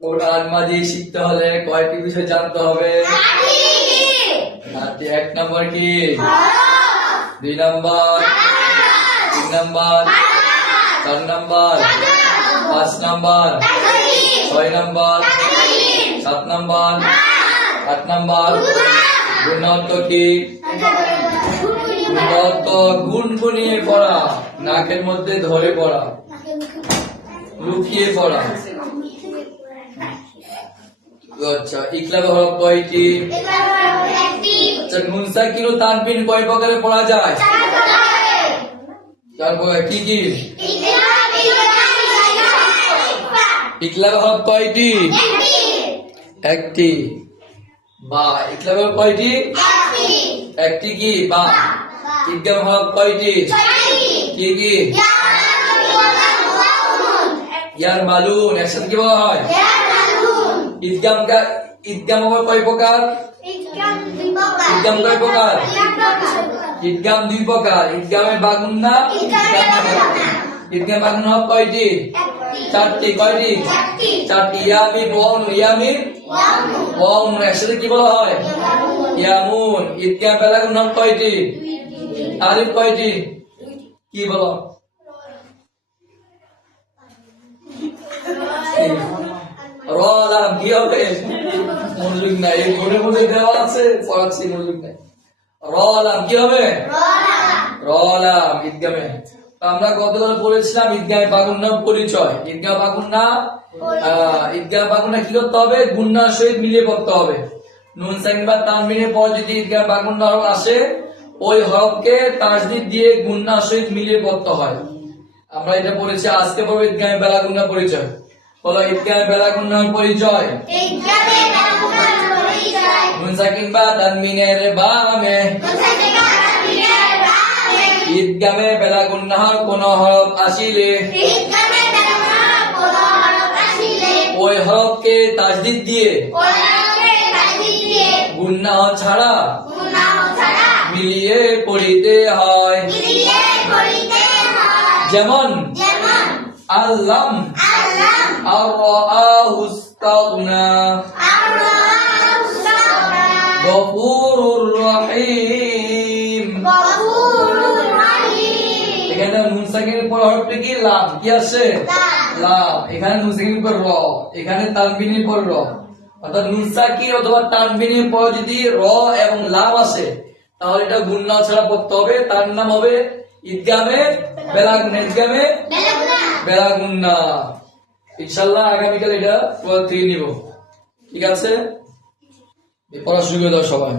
কোরআন মাজিদ শিখতে হলে কয়টি বিষয় জানতে হবে? 1 নম্বর কি? 2 নম্বর, 3 নম্বর, 4 নম্বর, 5 নম্বর, 6 নম্বর, 7 নম্বর, 8 নম্বর। গুণাত্ম কি? গুণাত্ম গুনগুনিয়ে পড়া, নাকের মধ্যে ধরে পড়া, লুকিয়ে পড়া। আচ্ছা, ইকলাব হরফ কয়টি? আচ্ছা, নুন সাকিন ও তানবিন কয় প্রকারে পড়া যায়? 4 প্রকার। কি কি? ইকলাব হরফ কয়টি? একটি। বা ইকলাব হরফ কয়টি? একটি কি? বা। ইদগাম হরফ কয়টি? কি কি? ইয়ার মালুন একসাথে কি বলা হয়? ইদগাম হবে কয় প্রকার? ইদগাম কয় প্রকার? ইদগাম 2 প্রকার। ইদগামে বাগুন্না, ইদগাম বাগুন্না হবে কয়টি? 4টি। কয়টি? 4টি। ইয়ামিন ওয়াউন, ইয়ামিন ওয়াউন একসাথে কি বলা হয়? ইয়ামুন। ইদগাম বাগুন্না হবে কয়টি? আলিফ কয়টি? কি বলো? র লাম কি হবে? মনোযোগ নাই, এই ঘরে মধ্যে দেওয়া আছে, পড়াচ্ছি, মনোযোগ নাই। র লাম কি হবে? র লাম ইদগামে। আমরা গতকাল পড়েছিলাম ইদগামে বাগুন্না পরিচয়। ইদগাম বাগুন্না কি করতে হবে? গুন্নার সহিত মিলিয়ে পড়তে হবে। নুন সাকিন বা তানবিনের পর যদি ইদগাম বাগুন্না হরফ আসে, ওই হরফকে তাসদীদ দিয়ে গুন্নার সহিত মিলিয়ে পড়তে হয়। আমরা এটা পড়েছি। আজকে পড়ব ইদগামে বাগুন্না পরিচয়। বলো ইদগামে বাগুন্না পরিচয়। নুন সাকিন বা তানবিনের বামে ইদগামে বাগুন্নাহর কোন হরফ আসিলে ওই হরফকে তাসদীদ দিয়ে গুন্নাহ ছাড়া মিলিয়ে পড়িতে হয়। যেমন আল্লাম, আর-রাআহুস্তাগনা, গফুরুর রহিম। এখানে নুন সাকিনের পর হরফটি কি? লাম। কি আছে? লাম। এখানে নুন সাকিনের পর র, এখানে তানবিনের পর র। অর্থাৎ নুন সাকিন অথবা তানবিনের পর যদি র এবং লাম আসে, তাহলে এটা গুন্নাহ ছাড়া পড়তে হবে। তার নাম হবে ইদগামে বাগুন্না। ইদগামে বাগুন্না। ইনশাআল্লাহ আগামীকাল এটা 3 নিব। ঠিক আছে? পড়া শুরু করে দাও সবাই।